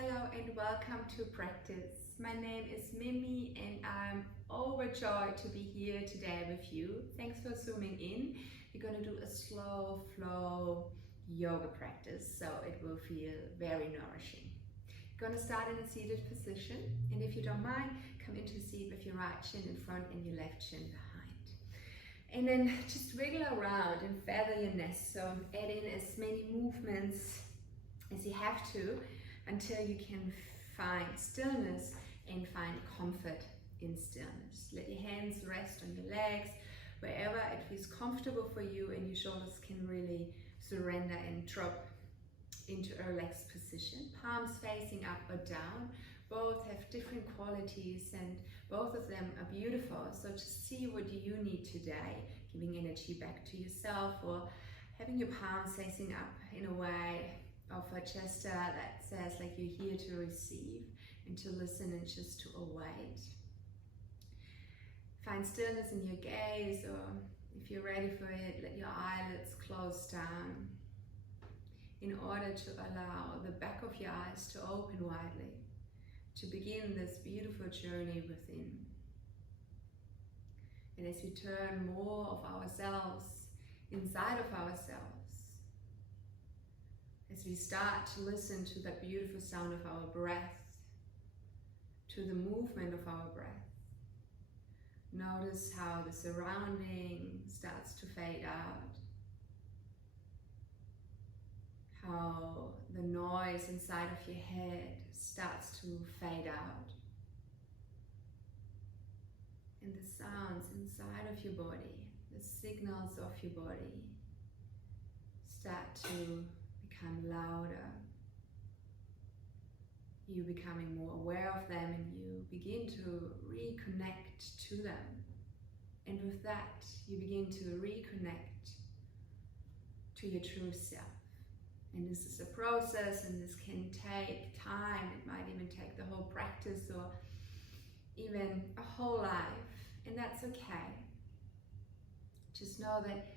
Hello and welcome to practice. My name is Mimi and I'm overjoyed to be here today with you. Thanks for zooming in. We're going to do a slow flow yoga practice, so it will feel very nourishing. You're going to start in a seated position, and if you don't mind, come into a seat with your right shin in front and your left shin behind. And then just wiggle around and feather your nest. So add in as many movements as you have to until you can find stillness and find comfort in stillness. Let your hands rest on your legs, wherever it feels comfortable for you, and your shoulders can really surrender and drop into a relaxed position. Palms facing up or down. Both have different qualities and both of them are beautiful. So just see what you need today, giving energy back to yourself, or having your palms facing up in a way of a gesture that says like you're here to receive and to listen and just to await. Find stillness in your gaze, or if you're ready for it, let your eyelids close down in order to allow the back of your eyes to open widely, to begin this beautiful journey within. And as we turn more of ourselves inside of ourselves, as we start to listen to that beautiful sound of our breath, to the movement of our breath, notice how the surrounding starts to fade out, how the noise inside of your head starts to fade out, and the sounds inside of your body, the signals of your body, start to become louder. You becoming more aware of them, and you begin to reconnect to them. And with that, you begin to reconnect to your true self. And this is a process, and this can take time. It might even take the whole practice or even a whole life, and that's okay. Just know that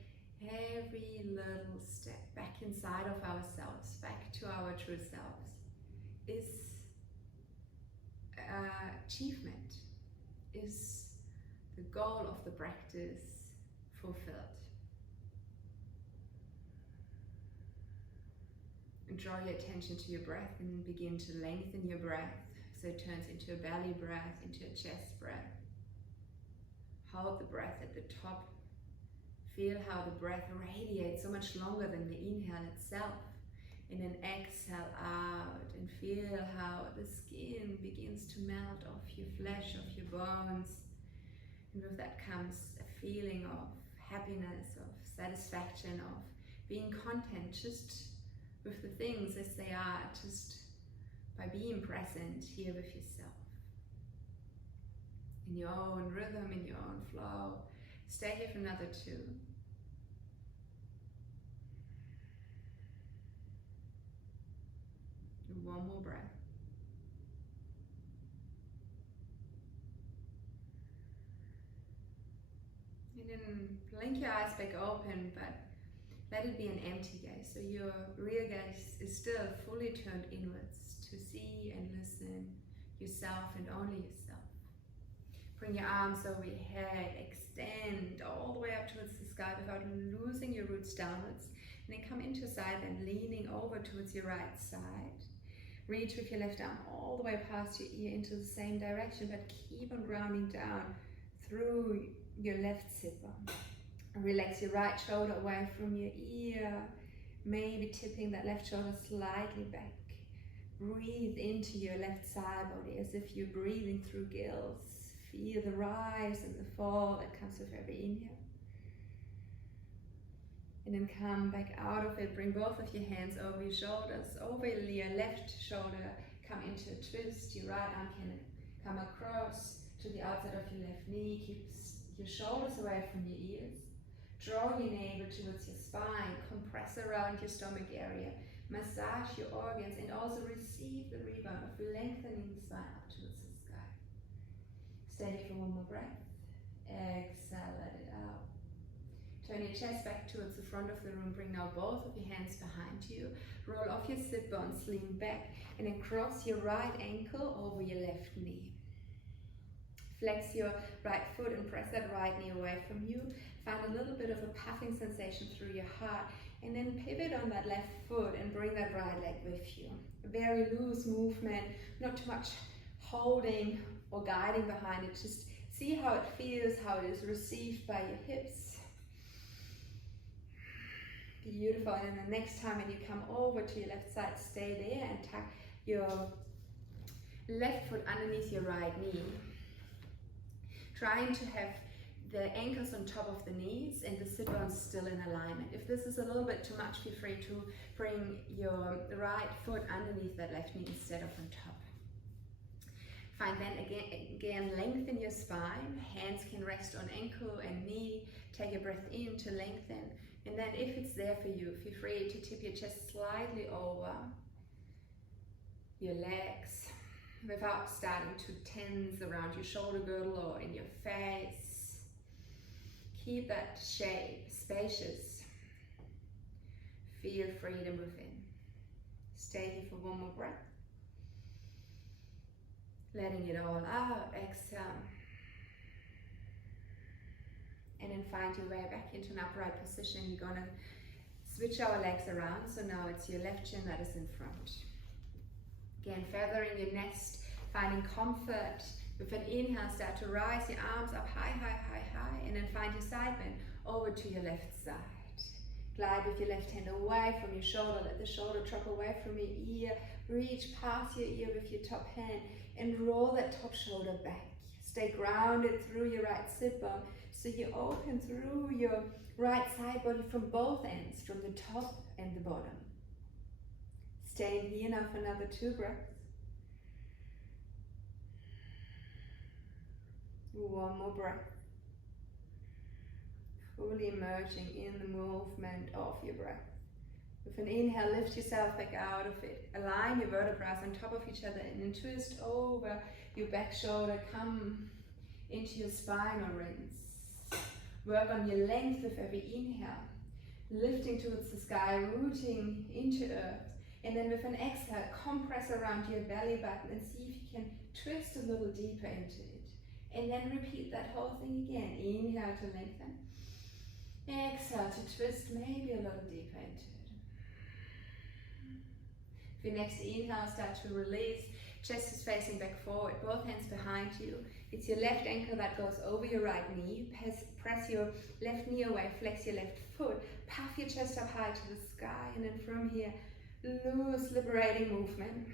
every little step back inside of ourselves, back to our true selves, is achievement, is the goal of the practice fulfilled. And draw your attention to your breath and begin to lengthen your breath so it turns into a belly breath, into a chest breath. Hold the breath at the top. Feel how the breath radiates so much longer than the inhale itself. And then exhale out and feel how the skin begins to melt off your flesh, off your bones. And with that comes a feeling of happiness, of satisfaction, of being content just with the things as they are, just by being present here with yourself. In your own rhythm, in your own flow. Stay here for another 2. One more breath. And then blink your eyes back open, but let it be an empty gaze. So your real gaze is still fully turned inwards to see and listen yourself and only yourself. Bring your arms over your head, extend all the way up towards the sky without losing your roots downwards. And then come into a side bend, leaning over towards your right side. Reach with your left arm all the way past your ear into the same direction, but keep on rounding down through your left sit bone. Relax your right shoulder away from your ear, maybe tipping that left shoulder slightly back. Breathe into your left side body as if you're breathing through gills. Feel the rise and the fall that comes with every inhale. And then come back out of it. Bring both of your hands over your shoulders, over your left shoulder. Come into a twist. Your right arm can come across to the outside of your left knee. Keep your shoulders away from your ears. Draw your navel towards your spine. Compress around your stomach area. Massage your organs and also receive the rebound of lengthening the spine up towards the sky. Stay here for one more breath. Exhale, let it out. Turn your chest back towards the front of the room. Bring now both of your hands behind you. Roll off your sit bones, lean back, and then cross your right ankle over your left knee. Flex your right foot and press that right knee away from you. Find a little bit of a puffing sensation through your heart, and then pivot on that left foot and bring that right leg with you. A very loose movement, not too much holding or guiding behind it. Just see how it feels, how it is received by your hips. Beautiful. And then the next time when you come over to your left side, stay there and tuck your left foot underneath your right knee. Trying to have the ankles on top of the knees and the sit bones still in alignment. If this is a little bit too much, feel free to bring your right foot underneath that left knee instead of on top. Fine, then again lengthen your spine. Hands can rest on ankle and knee. Take a breath in to lengthen. And then if it's there for you, feel free to tip your chest slightly over your legs without starting to tense around your shoulder girdle or in your face. Keep that shape spacious. Feel freedom within. Stay here for one more breath. Letting it all out, exhale. And then find your way back into an upright position. You're gonna switch our legs around, so now it's your left shin that is in front. Again, feathering your nest, finding comfort. With an inhale, start to rise your arms up high, high, high, high, and then find your side bend over to your left side. Glide with your left hand away from your shoulder, let the shoulder drop away from your ear, reach past your ear with your top hand, and roll that top shoulder back. Stay grounded through your right sit bone, so you open through your right side body from both ends, from the top and the bottom. Stay here now for another 2 breaths. One more breath. Fully emerging in the movement of your breath. With an inhale, lift yourself back out of it. Align your vertebrae on top of each other and then twist over your back shoulder. Come into your spinal rings. Work on your length with every inhale. Lifting towards the sky, rooting into earth. And then with an exhale, compress around your belly button and see if you can twist a little deeper into it. And then repeat that whole thing again. Inhale to lengthen. Exhale to twist maybe a little deeper into it. For your next inhale, start to release. Chest is facing back forward, both hands behind you. It's your left ankle that goes over your right knee. Press your left knee away, flex your left foot. Puff your chest up high to the sky. And then from here, loose, liberating movement.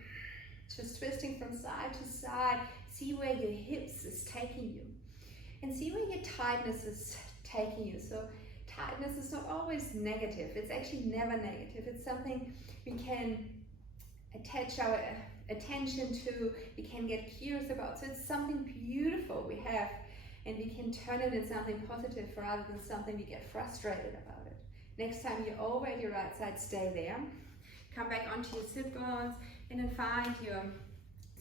Just twisting from side to side. See where your hips is taking you. And see where your tightness is taking you. So tightness is not always negative. It's actually never negative. It's something we can attach our attention to, we can get curious about. So it's something beautiful we have, and we can turn it into something positive rather than something we get frustrated about it. Next time you're over at your right side, stay there. Come back onto your sit bones and then find your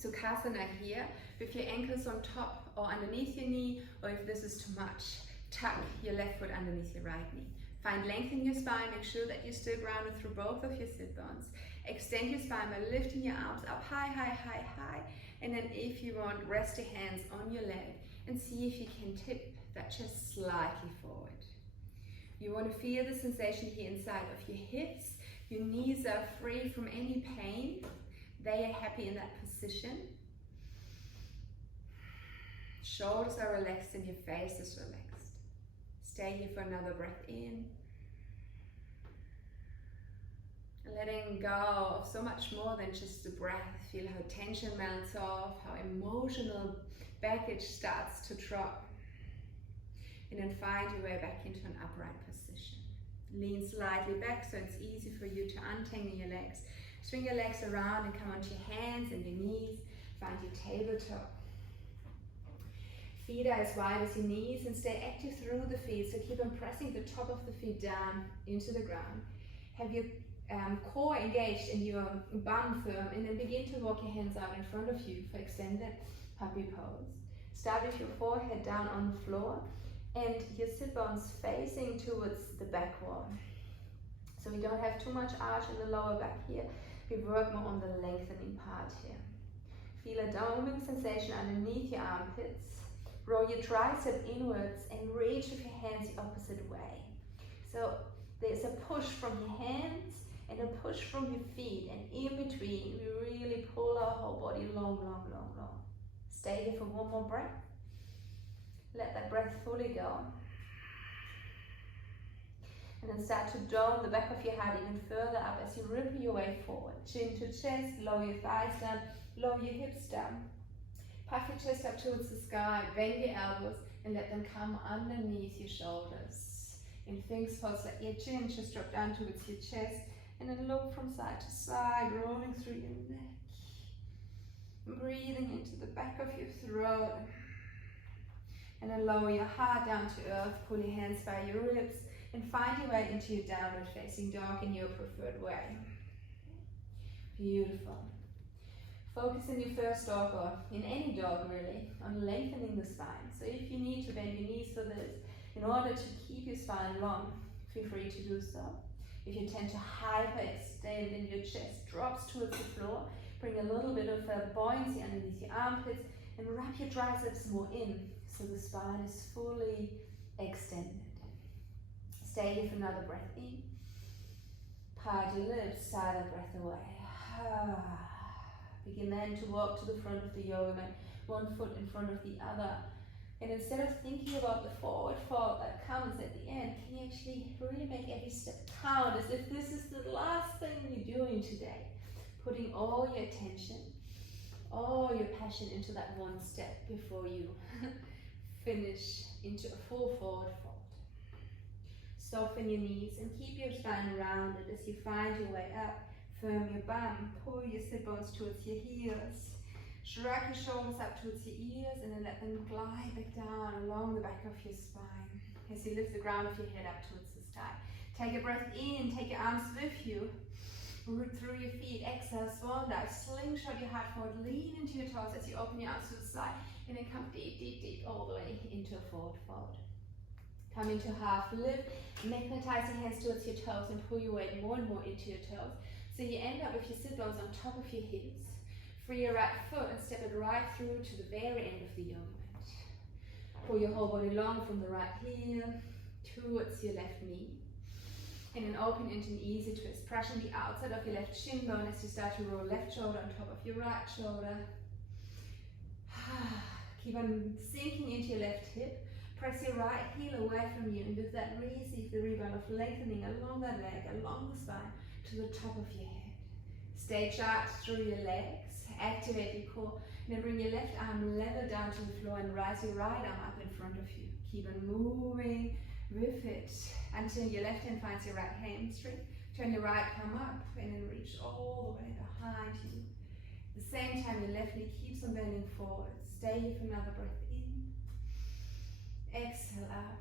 Savasana here with your ankles on top or underneath your knee, or if this is too much, tuck your left foot underneath your right knee. Find length in your spine, make sure that you're still grounded through both of your sit bones. Extend your spine by lifting your arms up high, high, high, high. And then if you want, rest your hands on your leg and see if you can tip that chest slightly forward. You want to feel the sensation here inside of your hips. Your knees are free from any pain. They are happy in that position. Shoulders are relaxed and your face is relaxed. Stay here for another breath in. Letting go of so much more than just the breath. Feel how tension melts off, how emotional baggage starts to drop. And then find your way back into an upright position. Lean slightly back so it's easy for you to untangle your legs. Swing your legs around and come onto your hands and your knees. Find your tabletop. Feet are as wide as your knees and stay active through the feet. So keep on pressing the top of the feet down into the ground. Have your core engaged and your bum firm, and then begin to walk your hands out in front of you for extended puppy pose. Start with your forehead down on the floor and your sit bones facing towards the back wall. So we don't have too much arch in the lower back here. We work more on the lengthening part here. Feel a doming sensation underneath your armpits. Roll your tricep inwards and reach with your hands the opposite way. So there's a push from your hands and a push from your feet, and in between we really pull our whole body long, long, long, long. Stay here for one more breath. Let that breath fully go. And then start to dome the back of your head even further up as you ripple your way forward. Chin to chest, lower your thighs down, lower your hips down. Puff your chest up towards the sky, bend your elbows and let them come underneath your shoulders. In Sphinx pose, let your chin just drop down towards your chest and then look from side to side, rolling through your neck. And breathing into the back of your throat. And then lower your heart down to earth, pull your hands by your ribs and find your way into your downward facing dog in your preferred way. Beautiful. Focus in your first dog, or in any dog really, on lengthening the spine. So if you need to bend your knees for this, in order to keep your spine long, feel free to do so. If you tend to hyperextend and your chest drops towards the floor, bring a little bit of buoyancy underneath your armpits and wrap your triceps more in so the spine is fully extended. Stay here for another breath in. Part your lips, silent breath away. Begin then to walk to the front of the yoga mat, one foot in front of the other. And instead of thinking about the forward fold that comes at the end, can you actually really make every step count as if this is the last thing you're doing today? Putting all your attention, all your passion into that one step before you finish into a full forward fold. Soften your knees and keep your spine rounded as you find your way up. Firm your bum, pull your sit bones towards your heels. Shrug your shoulders up towards your ears and then let them glide back down along the back of your spine as you lift the ground of your head up towards the sky. Take a breath in, take your arms with you. Root through your feet, exhale, swan dive, slingshot your heart forward, lean into your toes as you open your arms to the side and then come deep, deep, deep all the way into a forward fold. Come into half lift, magnetize your hands towards your toes and pull your weight more and more into your toes. So you end up with your sit bones on top of your hips. Free your right foot and step it right through to the very end of the yoga mat. Pull your whole body long from the right heel towards your left knee. And then open into an easy twist, brushing the outside of your left shin bone as you start to roll left shoulder on top of your right shoulder. Keep on sinking into your left hip. Press your right heel away from you and with that receive the rebound of lengthening along that leg, along the spine to the top of your head. Stay charged through your legs, activate your core, and then bring your left arm level down to the floor and rise your right arm up in front of you. Keep on moving with it until your left hand finds your right hamstring. Turn your right palm up and then reach all the way behind you. At the same time, your left knee keeps on bending forward. Stay here for another breath in. Exhale out.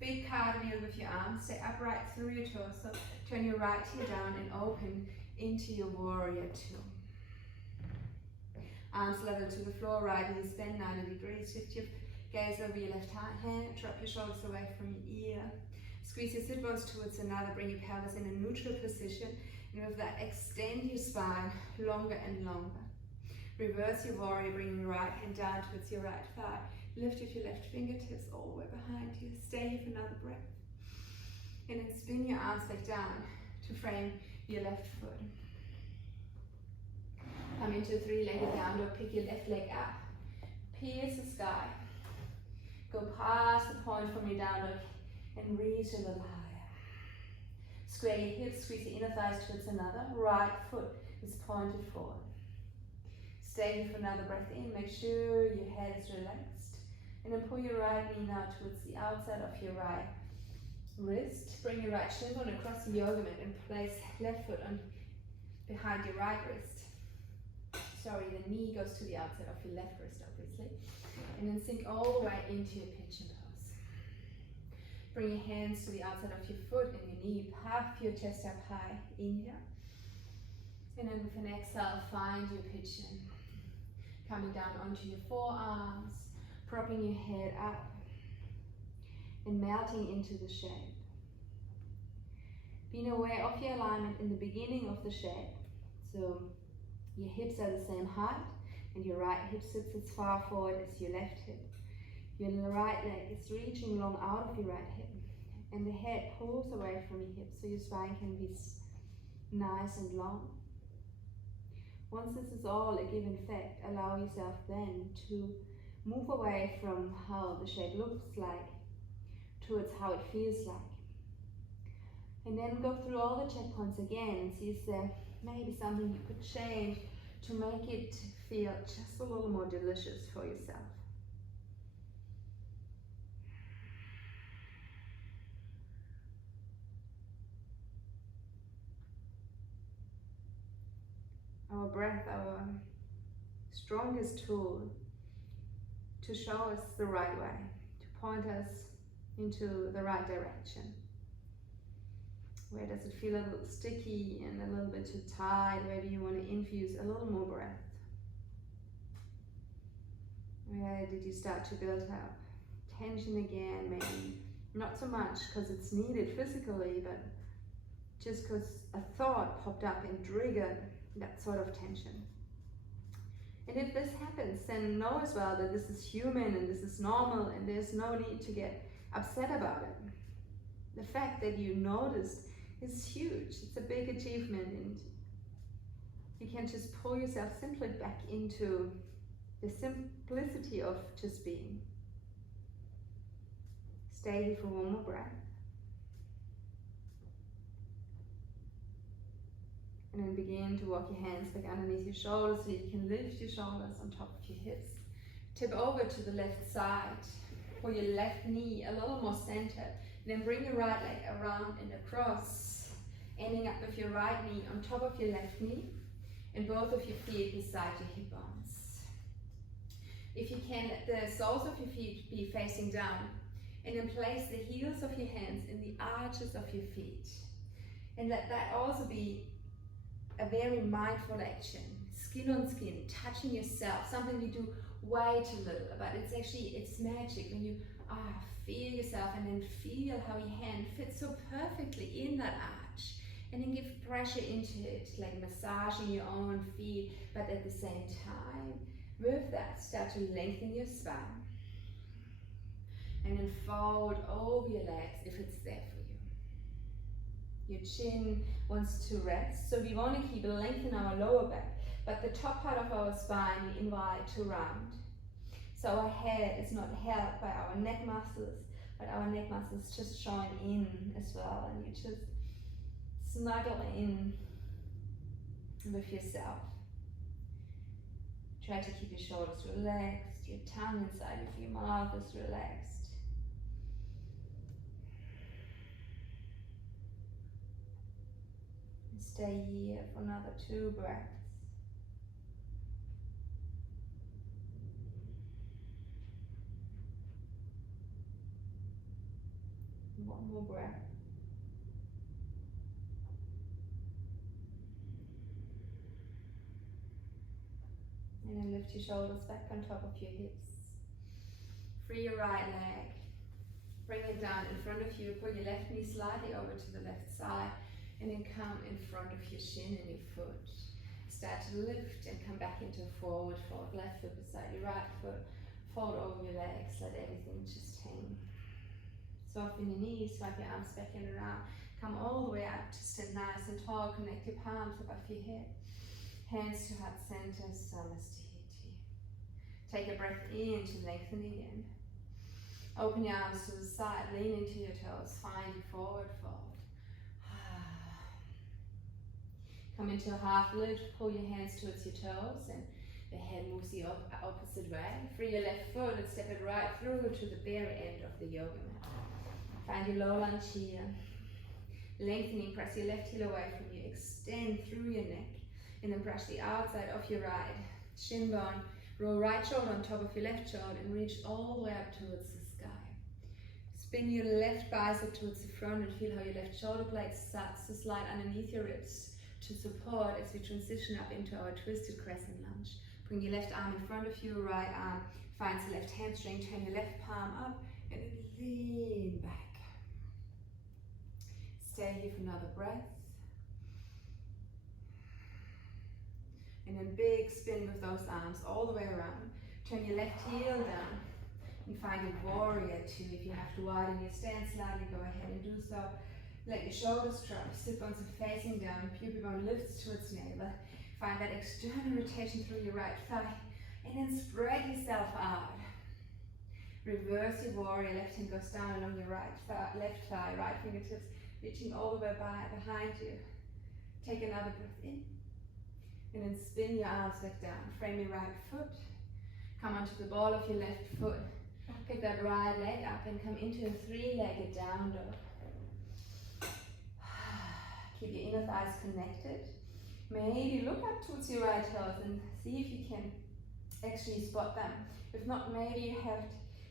Big cartwheel with your arms. Stay upright through your torso. Turn your right heel down and open into your warrior two. Arms level to the floor, right knees bend 90 degrees. Shift your gaze over your left hand. Drop your shoulders away from your ear. Squeeze your sit bones towards another. Bring your pelvis in a neutral position. And with that, extend your spine longer and longer. Reverse your warrior, bring your right hand down towards your right thigh. Lift with your left fingertips all the way behind you. Stay here for another breath. And then spin your arms back down to frame your left foot. Come into a three-legged down dog. Pick your left leg up. Pierce the sky. Go past the point from your down dog and reach a little higher. Square your hips, squeeze your inner thighs towards another. Right foot is pointed forward. Stay here for another breath in. Make sure your head is relaxed. And then pull your right knee now towards the outside of your right wrist. Bring your right shin bone across the yoga mat and place left foot on behind your right wrist. Sorry, the knee goes to the outside of your left wrist, obviously. And then sink all the way into your pigeon pose. Bring your hands to the outside of your foot and your knee. Puff your chest up high. Inhale. And then with an exhale, find your pigeon. Coming down onto your forearms. Propping your head up. and melting into the shape. Being aware of your alignment in the beginning of the shape. So your hips are the same height and your right hip sits as far forward as your left hip. Your right leg is reaching long out of your right hip and the head pulls away from your hips so your spine can be nice and long. Once this is all a given fact, allow yourself then to move away from how the shape looks like towards how it feels like. And then go through all the checkpoints again and see if there may be something you could change to make it feel just a little more delicious for yourself. Our breath, our strongest tool to show us the right way, to point us into the right direction. Where does it feel a little sticky and a little bit too tight? Where do you want to infuse a little more breath? Where did you start to build up tension again? Maybe not so much because it's needed physically, but just because a thought popped up and triggered that sort of tension. And if this happens, then know as well that this is human and this is normal and there's no need to get upset about it. The fact that you noticed is huge. It's a big achievement, and you can just pull yourself simply back into the simplicity of just being. Stay here for one more breath. And then begin to walk your hands back underneath your shoulders so you can lift your shoulders on top of your hips. Tip over to the left side, pull your left knee a little more centered. Then bring your right leg around and across, ending up with your right knee on top of your left knee and both of your feet beside your hip bones. If you can, let the soles of your feet be facing down and then place the heels of your hands in the arches of your feet. And let that also be a very mindful action, skin on skin, touching yourself, something you do way too little, but it's magic when you feel yourself and then feel how your hand fits so perfectly in that arch, and then give pressure into it, like massaging your own feet, but at the same time, with that, start to lengthen your spine, and then fold over your legs if it's there for you. Your chin wants to rest, so we want to keep lengthening our lower back, but the top part of our spine we invite to round. So our head is not held by our neck muscles, but our neck muscles just join in as well, and you just snuggle in with yourself. Try to keep your shoulders relaxed, your tongue inside of your mouth is relaxed. And stay here for another 2 breaths. One more breath. And then lift your shoulders back on top of your hips. Free your right leg. Bring it down in front of you. Pull your left knee slightly over to the left side. And then come in front of your shin and your foot. Start to lift and come back into a forward fold. Left foot beside your right foot. Fold over your legs. Let everything just hang. Soften your knees, swipe your arms back and around. Come all the way up to stand nice and tall. Connect your palms above your head. Hands to heart center, Samastiti. Take a breath in to lengthen again. Open your arms to the side, lean into your toes. Find your forward fold. Come into a half lift, pull your hands towards your toes and the head moves the opposite way. Free your left foot and step it right through to the very end of the yoga mat. Find your low lunge here. Lengthening, press your left heel away from you. Extend through your neck. And then brush the outside of your right shin bone. Roll right shoulder on top of your left shoulder and reach all the way up towards the sky. Spin your left bicep towards the front and feel how your left shoulder blade starts to slide underneath your ribs to support as we transition up into our twisted crescent lunge. Bring your left arm in front of you, right arm finds the left hamstring, turn your left palm up, And then lean back. Stay here for another breath. And then big spin with those arms all the way around. Turn your left heel down and find a warrior two. If you have to widen your stance slightly, go ahead and do so. Let your shoulders drop, sit bones are facing down, pubic bone lifts towards navel. Find that external rotation through your right thigh, and then spread yourself out. Reverse your warrior, left hand goes down along your right thigh, left thigh, right fingertips reaching all the way behind you. Take another breath in, and then spin your arms back down. Frame your right foot, come onto the ball of your left foot. Pick that right leg up and come into a three-legged down dog. Keep your inner thighs connected. Maybe look up towards your right toes and see if you can actually spot them. If not, maybe you have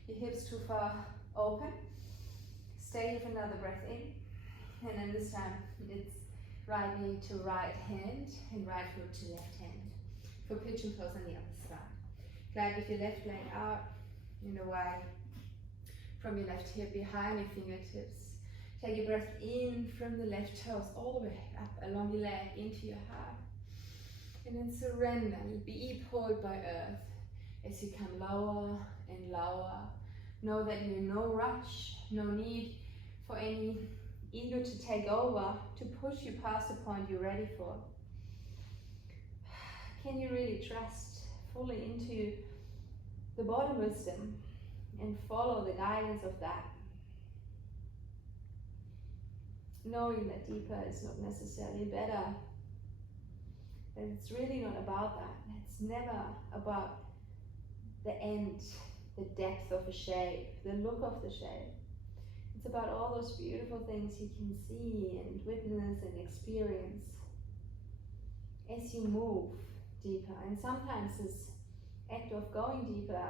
your hips too far open. Stay here for another breath in. And then this time it's right knee to right hand and right foot to left hand. For pigeon pose on the other side. Glide with your left leg out and away from your left hip behind your fingertips. Take your breath in from the left toes all the way up along your leg into your heart. And then surrender, be pulled by earth as you come lower and lower. Know that you're in no rush, no need for any ego to take over, to push you past the point you're ready for. Can you really trust fully into the body wisdom and follow the guidance of that? Knowing that deeper is not necessarily better. And it's really not about that. It's never about the end, the depth of a shape, the look of the shape. It's about all those beautiful things you can see and witness and experience as you move deeper. And sometimes this act of going deeper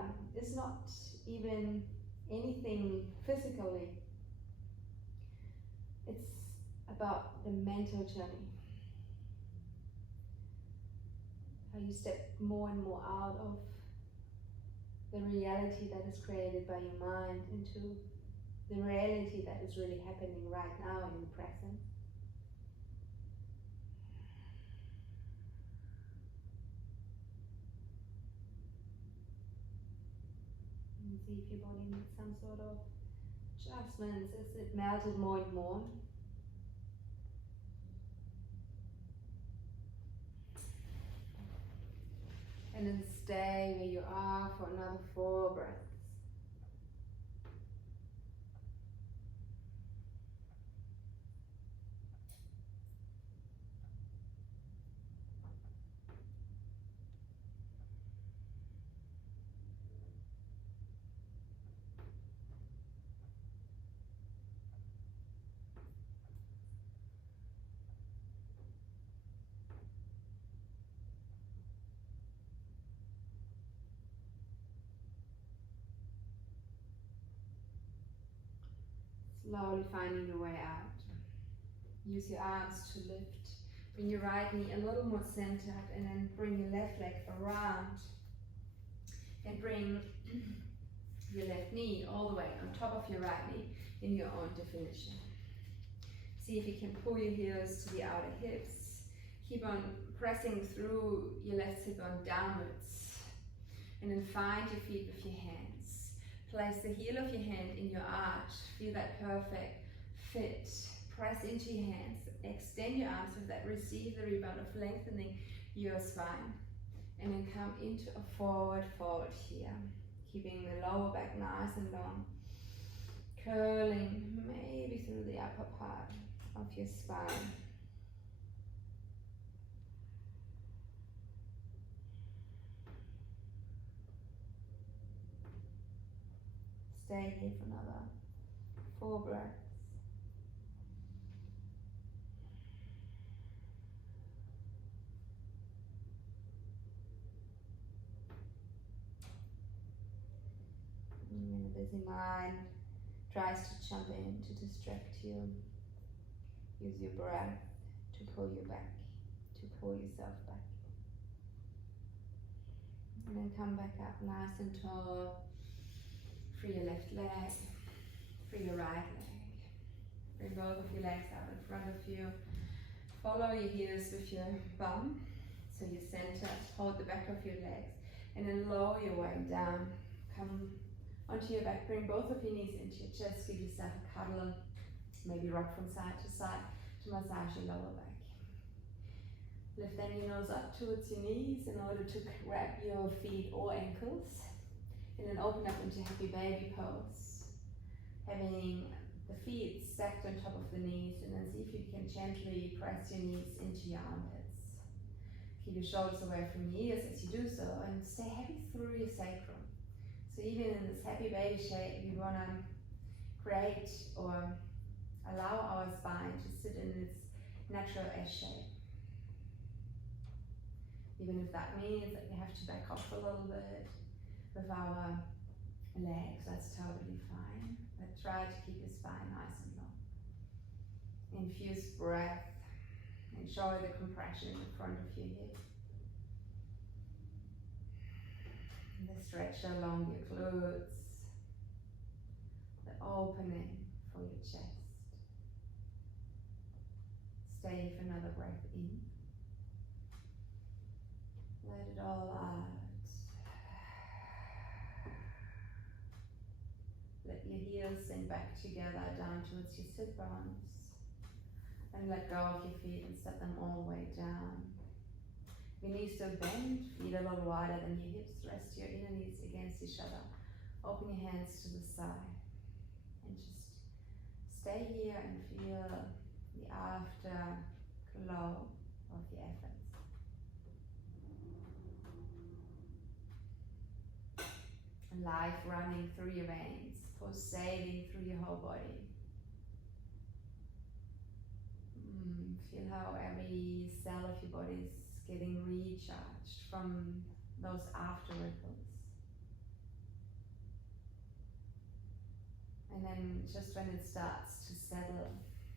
is not even anything physically. It's about the mental journey. How you step more and more out of the reality that is created by your mind into the reality that is really happening right now in the present. And see if your body needs some sort of adjustments as it melted more and more. And then stay where you are for another 4 breaths. Slowly finding your way out. Use your arms to lift. Bring your right knee a little more centered and then bring your left leg around. And bring your left knee all the way on top of your right knee in your own definition. See if you can pull your heels to the outer hips. Keep on pressing through your left hip bone downwards. And then find your feet with your hands. Place the heel of your hand in your arch. Feel that perfect fit. Press into your hands. Extend your arms with that. Receive the rebound of lengthening your spine. And then come into a forward fold here. Keeping the lower back nice and long. Curling maybe through the upper part of your spine. Stay here for another 4 breaths. And a busy mind tries to jump in to distract you. Use your breath to pull you back, to pull yourself back. And then come back up nice and tall. Free your left leg. for your right leg. Bring both of your legs out in front of you. Follow your heels with your bum. So you're centered, hold the back of your legs, and then lower your way down. Come onto your back, bring both of your knees into your chest, give yourself a cuddle, maybe rock from side to massage your lower back. Lift then your nose up towards your knees in order to grab your feet or ankles, and then open up into happy baby pose. Having the feet stacked on top of the knees, and then see if you can gently press your knees into your armpits. Keep your shoulders away from your ears as you do so, and stay heavy through your sacrum. So even in this happy baby shape, we want to create or allow our spine to sit in its natural S shape. Even if that means that we have to back off a little bit with our legs, that's totally fine. But try to keep your spine nice and long. Infuse breath. Enjoy the compression in the front of your hip. The stretch along your glutes. The opening for your chest. Stay for another breath in. Let it all out. Let your heels sink back together down towards your sit bones. And let go of your feet and step them all the way down. Your knees still bend, feet a little wider than your hips. Rest your inner knees against each other. Open your hands to the side. And just stay here and feel the afterglow of the efforts. Life running through your veins, pulsating through your whole body. Feel how every cell of your body is getting recharged from those after ripples. And then just when it starts to settle,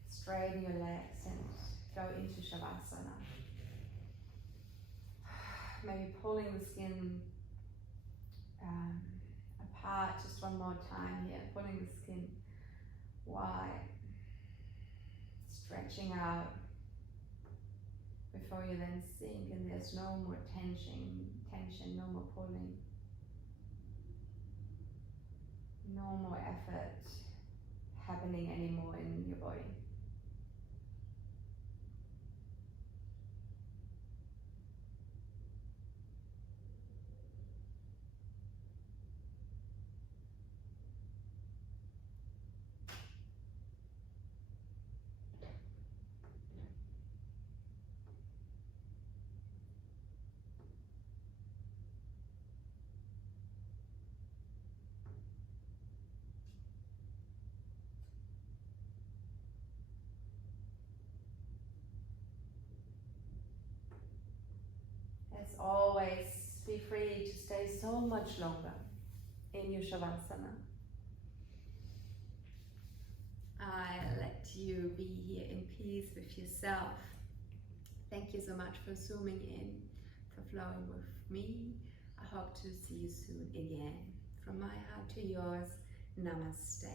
straighten your legs and go into Savasana. Maybe pulling the skin apart just one more time here, pulling the skin wide, stretching out before you then sink, and there's no more tension, no more pulling, no more effort happening anymore in your body. As always, be free to stay so much longer in your Savasana. I let you be here in peace with yourself. Thank you so much for zooming in, for flowing with me. I hope to see you soon again. From my heart to yours, namaste.